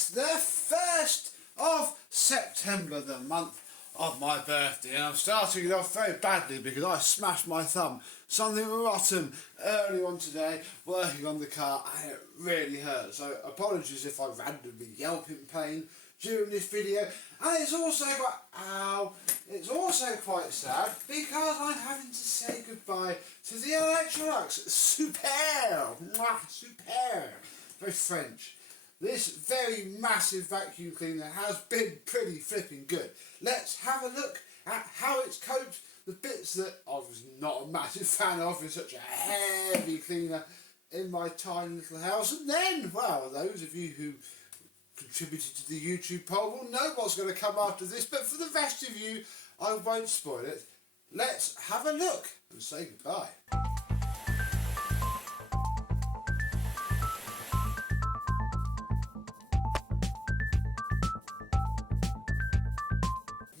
It's the 1st of September, the month of my birthday, and I'm starting it off very badly because I smashed my thumb, something rotten, early on today, working on the car, and it really hurt. So apologies if I randomly yelp in pain during this video. And it's also quite sad because I'm having to say goodbye to the Electrolux Sup'Air. Sup'Air. Very French. This very massive vacuum cleaner has been pretty flipping good. Let's have a look at how it's coped the bits that I was not a massive fan of with such a heavy cleaner in my tiny little house. And then, well, those of you who contributed to the YouTube poll will know what's going to come after this, but for the rest of you, I won't spoil it. Let's have a look and say goodbye.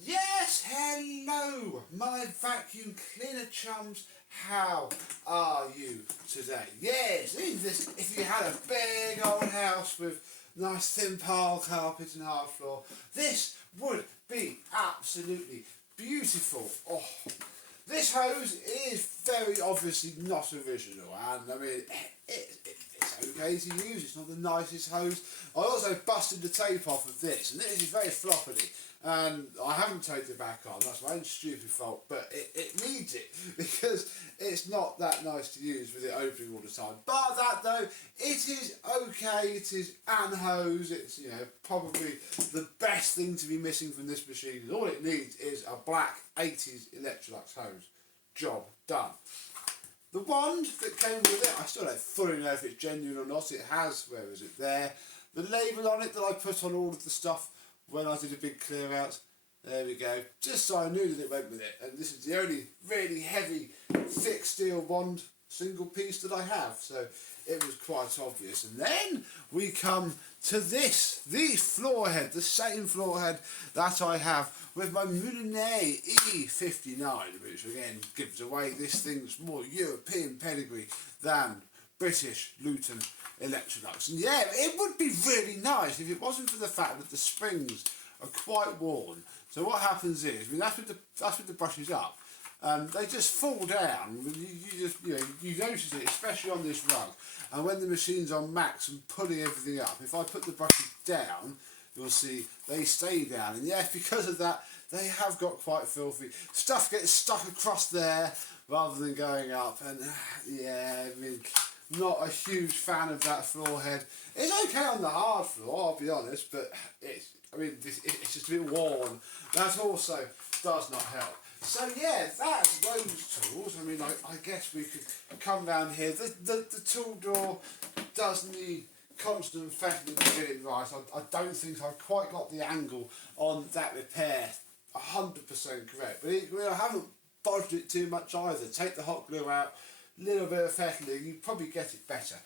Yes, hello, my vacuum cleaner chums. How are you today? Yes, if you had a big old house with nice thin pile carpet and hard floor, this would be absolutely beautiful. Oh, this hose is very obviously not original, and I mean it's okay to use. It's not the nicest hose. I also busted the tape off of this, and this is very floppity, and I haven't taped it back on. That's my own stupid fault, but it needs it because it's not that nice to use with it opening all the time. But that though, it is okay. It is an hose. It's, you know, probably the best thing to be missing from this machine. All it needs is a black 80s Electrolux hose. Job done. The wand that came with it, I still don't fully know if it's genuine or not. It has, where is it, there. The label on it that I put on all of the stuff when I did a big clear out. There we go. Just so I knew that it went with it. And this is the only really heavy, thick steel wand, single piece that I have. So it was quite obvious. And then we come to this, the floor head, the same floor head that I have with my Moulinet E59, which again gives away this thing's more European pedigree than British Luton Electrolux. And yeah, it would be really nice if it wasn't for the fact that the springs are quite worn. So what happens is, I mean, that's with the brushes up, they just fall down. You notice it, especially on this rug. And when the machine's on max and pulling everything up, if I put the brushes down, you'll see they stay down. And yes, because of that, they have got quite filthy. Stuff gets stuck across there rather than going up. And yeah, I mean, not a huge fan of that floor head. It's okay on the hard floor, I'll be honest, but it's just a bit worn. That also does not help. So yeah, that's those tools. I mean, I guess we could come down here. The tool drawer does need constant fettling to get it right. I don't think I've quite got the angle on that repair 100% correct. But equally, I haven't bodged it too much either. Take the hot glue out, little bit of fettling, you probably get it better.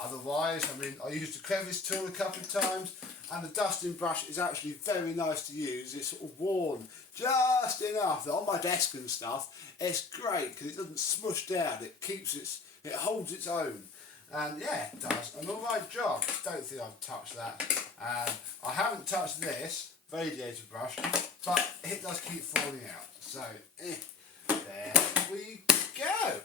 Otherwise, I mean, I used the crevice tool a couple of times, and the dusting brush is actually very nice to use. It's sort of worn just enough that on my desk and stuff, it's great because it doesn't smush down. It holds its own, and yeah, it does an alright job. Don't think I've touched that. I haven't touched this radiator brush, but it does keep falling out. So there we go.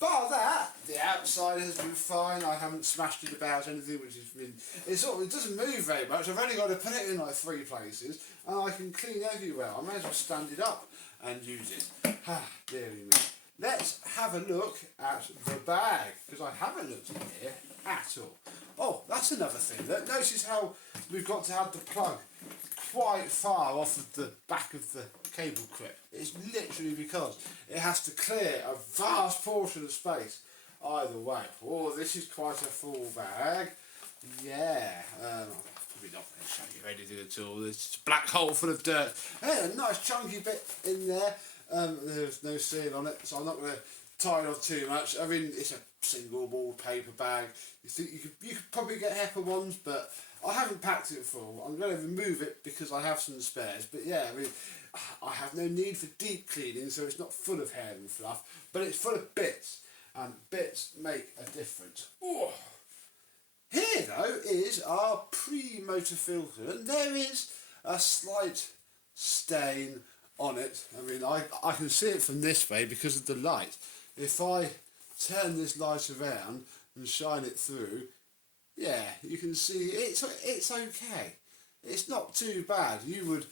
Bar that, the outside has been fine. I haven't smashed it about anything, which has been, it doesn't move very much. I've only got to put it in like 3 places, and I can clean everywhere. I may as well stand it up and use it. Dear me. Let's have a look at the bag, because I haven't looked in here at all. Oh, that's another thing. Notice how we've got to have the plug quite far off of the back of the cable clip. It's literally because it has to clear a vast portion of space either way. Oh, this is quite a full bag. Yeah, I'm probably not going to show you anything at all. It's just a black hole full of dirt. Hey, a nice chunky bit in there. There's no seal on it, so I'm not going to tie it off too much. I mean, it's a single wallpaper bag. You think you could probably get HEPA ones, but I haven't packed it full. I'm going to remove it because I have some spares. But yeah, I mean, I have no need for deep cleaning, so it's not full of hair and fluff, but it's full of bits, and bits make a difference. Oh, Here though is our pre-motor filter, and there is a slight stain on it. I mean, I can see it from this way because of the light. If I turn this light around and shine it through, yeah, you can see it's okay. It's not too bad. You would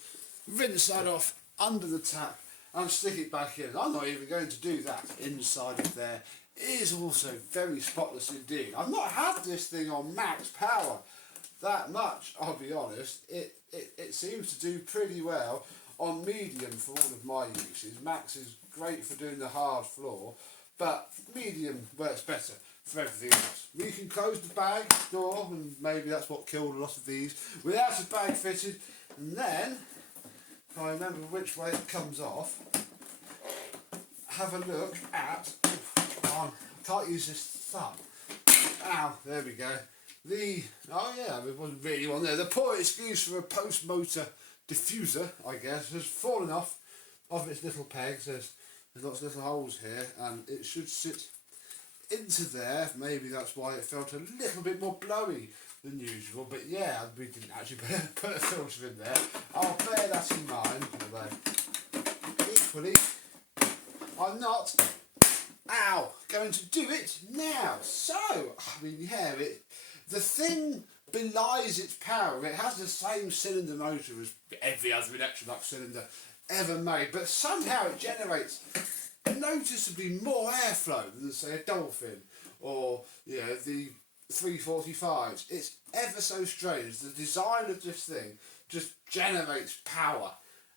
rinse that off under the tap and stick it back in. I'm not even going to do that. Inside of there is also very spotless indeed. I've not had this thing on max power that much, I'll be honest. It seems to do pretty well on medium for all of my uses. Max is great for doing the hard floor, but medium works better for everything else. We can close the bag door, and maybe that's what killed a lot of these, without a bag fitted, and then, if I remember which way it comes off, have a look at, I can't use this thumb. Ow, there we go. Oh yeah, there wasn't really one there. The poor excuse for a post-motor diffuser, I guess, has fallen off of its little pegs. There's lots of little holes here, and it should sit into there. Maybe that's why it felt a little bit more blowy than usual, but yeah, we didn't actually put a filter in there. I'll bear that in mind, although equally I'm not going to do it now. So, I mean, yeah, the thing belies its power. It has the same cylinder motor as every other Electrolux cylinder ever made, but somehow it generates noticeably more airflow than, say, a Dolphin or, you know, the 345s. It's ever so strange. The design of this thing just generates power,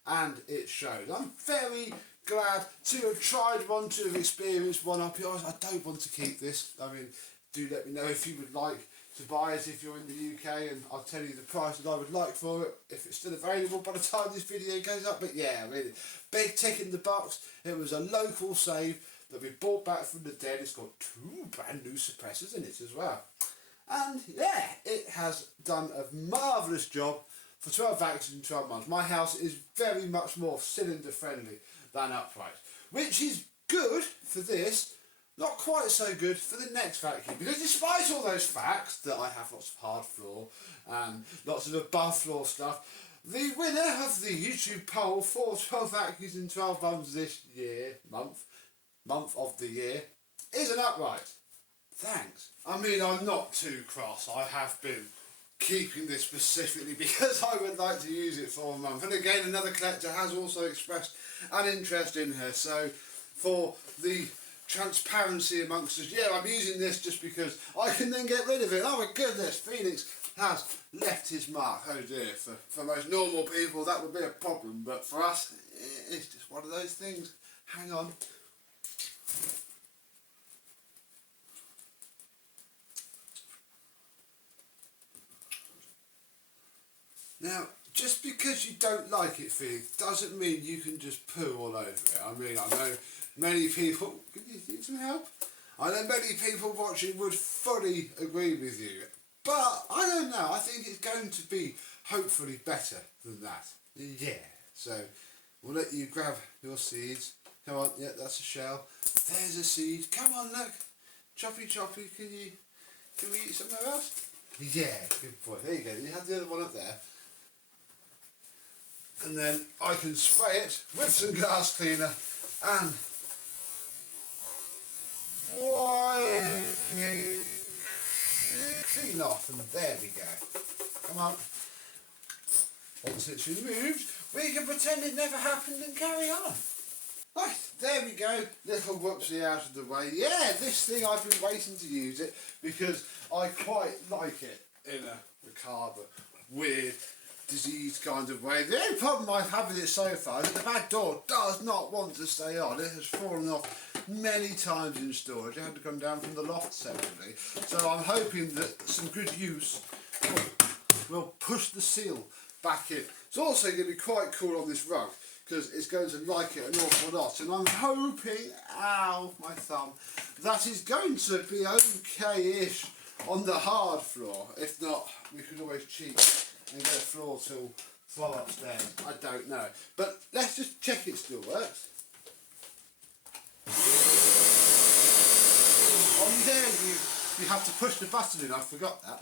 and it shows. I'm very glad to have tried one, to have experienced one. I'll be honest, I don't want to keep this. I mean, do let me know if you would like to buy it if you're in the UK, and I'll tell you the price that I would like for it if it's still available by the time this video goes up. But yeah, really, big tick in the box. It was a local save that we bought back from the dead. It's got 2 brand new suppressors in it as well. And yeah, it has done a marvellous job for 12 vacuums in 12 months. My house is very much more cylinder friendly than upright, which is good for this, not quite so good for the next vacuum, because despite all those facts that I have lots of hard floor and lots of above floor stuff, the winner of the YouTube poll for 12 vacuums in 12 months this year, month of the year, is an upright. Thanks. I mean, I'm not too cross. I have been keeping this specifically because I would like to use it for a month. And again, another collector has also expressed an interest in her. So for the transparency amongst us, yeah, I'm using this just because I can then get rid of it. Oh my goodness, Phoenix has left his mark. Oh dear, for most normal people that would be a problem, but for us, it's just one of those things. Hang on. Now, just because you don't like it, Phoenix, doesn't mean you can just poo all over it. I mean, I know many people... Can you need some help? I know many people watching would fully agree with you. But, I don't know, I think it's going to be hopefully better than that. Yeah, so we'll let you grab your seeds. Come on, yeah, that's a shell. There's a seed. Come on, look. Choppy, choppy, can we eat somewhere else? Yeah, good boy. There you go. You have the other one up there. And then I can spray it with some gas cleaner and clean off, and there we go. Come on. Once it's removed, we can pretend it never happened and carry on. Right, there we go. Little whoopsie out of the way. Yeah, this thing, I've been waiting to use it because I quite like it in a macabre, weird, diseased kind of way. The only problem I've had with it so far is that the back door does not want to stay on. It has fallen off many times in storage. I had to come down from the loft separately. So I'm hoping that some good use will push the seal back in. It's also going to be quite cool on this rug because it's going to like it an awful lot, and I'm hoping, ow, my thumb, that is going to be okay-ish on the hard floor. If not, we could always cheat and get a floor tool from upstairs. I don't know. But let's just check it still works. On there you you have to push the button in, I forgot that.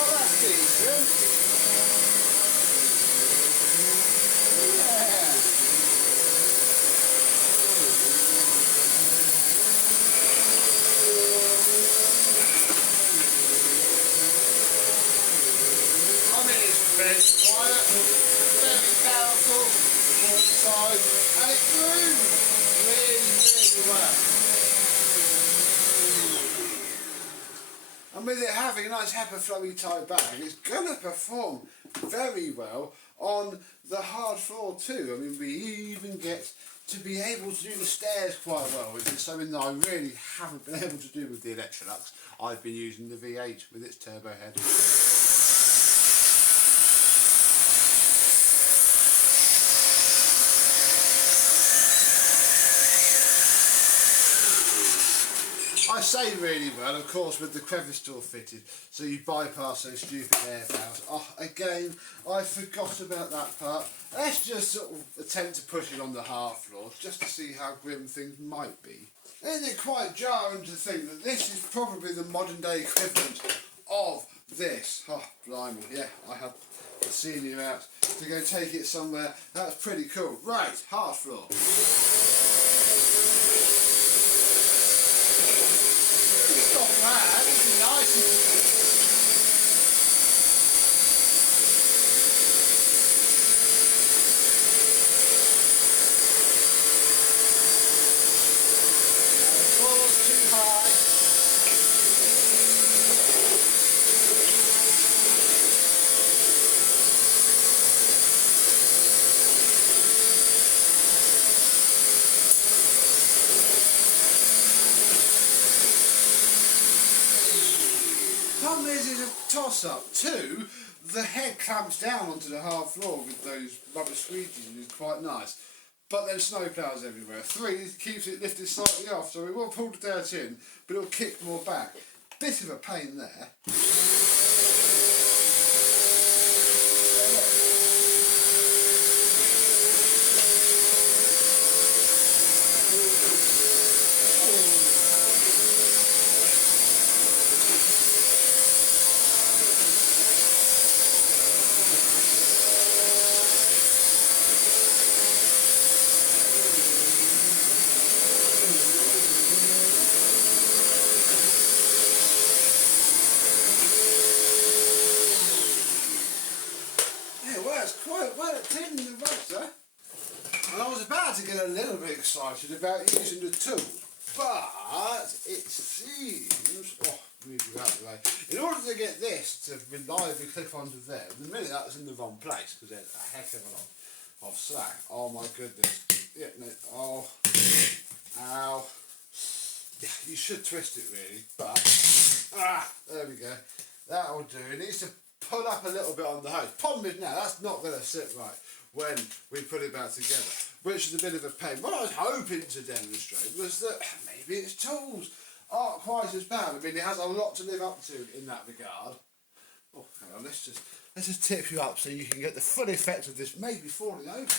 Oh, that's decent. Very quiet, very powerful, inside, and it grew really well. And with it having a nice HEPA flowy type bag, it's going to perform very well on the hard floor too. I mean, we even get to be able to do the stairs quite well, which is something that I really haven't been able to do with the Electrolux. I've been using the V8 with its turbo head. I say really well, of course, with the crevice door fitted, so you bypass those stupid air valves. Oh, again, I forgot about that part. Let's just sort of attempt to push it on the hard floor, just to see how grim things might be. Isn't it quite jarring to think that this is probably the modern day equivalent of this? Oh, blimey, yeah, I have seen you out to go take it somewhere. That's pretty cool. Right, hard floor. This is nice. The floor's too high. Problem is a toss-up. Two, the head clamps down onto the hard floor with those rubber squeegees and it's quite nice. But then snow ploughs everywhere. Three, it keeps it lifted slightly off, so it will pull the dirt in, but it'll kick more back. Bit of a pain there. Quite well at cleaning the rotor, and I was about to get a little bit excited about using the tool, but it seems, move you out of the way, in order to get this to reliably clip onto there, the minute that was in the wrong place, because there's a heck of a lot of slack. Oh my goodness, yeah, no, oh, ow, yeah, you should twist it really, but, there we go, that'll do. It needs to pull up a little bit on the hose. Problem is now, that's not going to sit right when we put it back together, which is a bit of a pain. What I was hoping to demonstrate was that maybe its tools aren't quite as bad. I mean, it has a lot to live up to in that regard. Oh, hang on, let's just tip you up so you can get the full effect of this maybe falling over.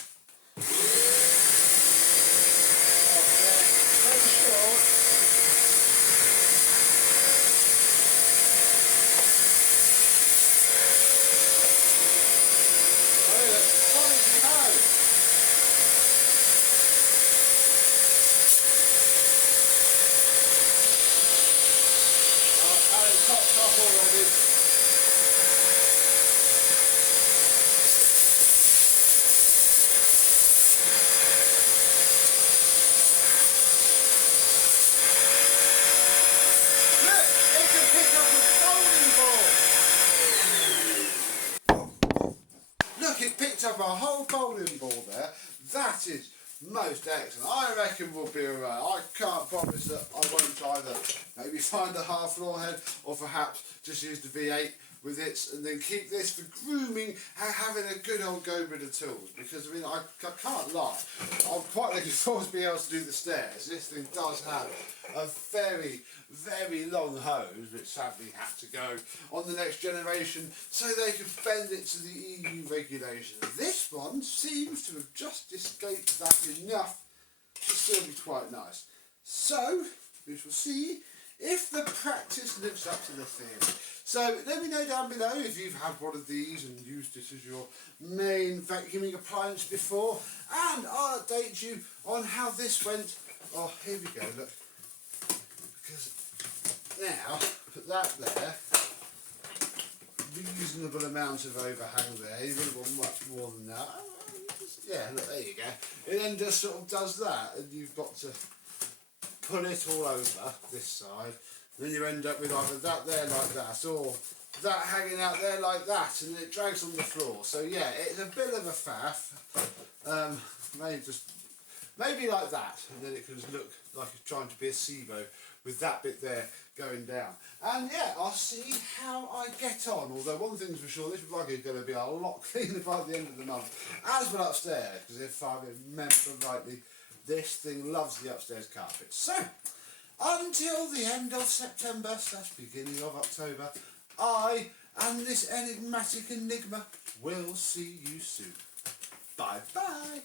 Topped up already. Look, it can pick up a bowling ball. Look, it picked up a whole bowling ball there. That is most excellent. I reckon we'll be alright. I can't promise that I won't either. Maybe find a half floor head or perhaps just use the V8 with it, and then keep this for grooming and having a good old go with the tools. Because I mean, I can't lie, I'm quite looking forward to being able to do the stairs. This thing does have a very, very long hose, which sadly had to go on the next generation so they could bend it to the EU regulations. This one seems to have just escaped that enough to still be quite nice. So we shall see if the practice lives up to the theory. So let me know down below if you've had one of these and used it as your main vacuuming appliance before, and I'll update you on how this went. Oh, here we go, look. Because now, put that there, reasonable amount of overhang there. You would have want much more than that. Yeah, look, there you go. It then just sort of does that, and you've got to pull it all over this side. Then you end up with either that there like that, or that hanging out there like that, and it drags on the floor. So yeah, it's a bit of a faff. Maybe like that, and then it can look like it's trying to be a SIBO with that bit there going down. And yeah, I'll see how I get on. Although one thing's for sure, this vlog is going to be a lot cleaner by the end of the month, as well upstairs, because if I remember rightly, this thing loves the upstairs carpet. So, until the end of September / beginning of October, I and this enigmatic enigma will see you soon. Bye bye.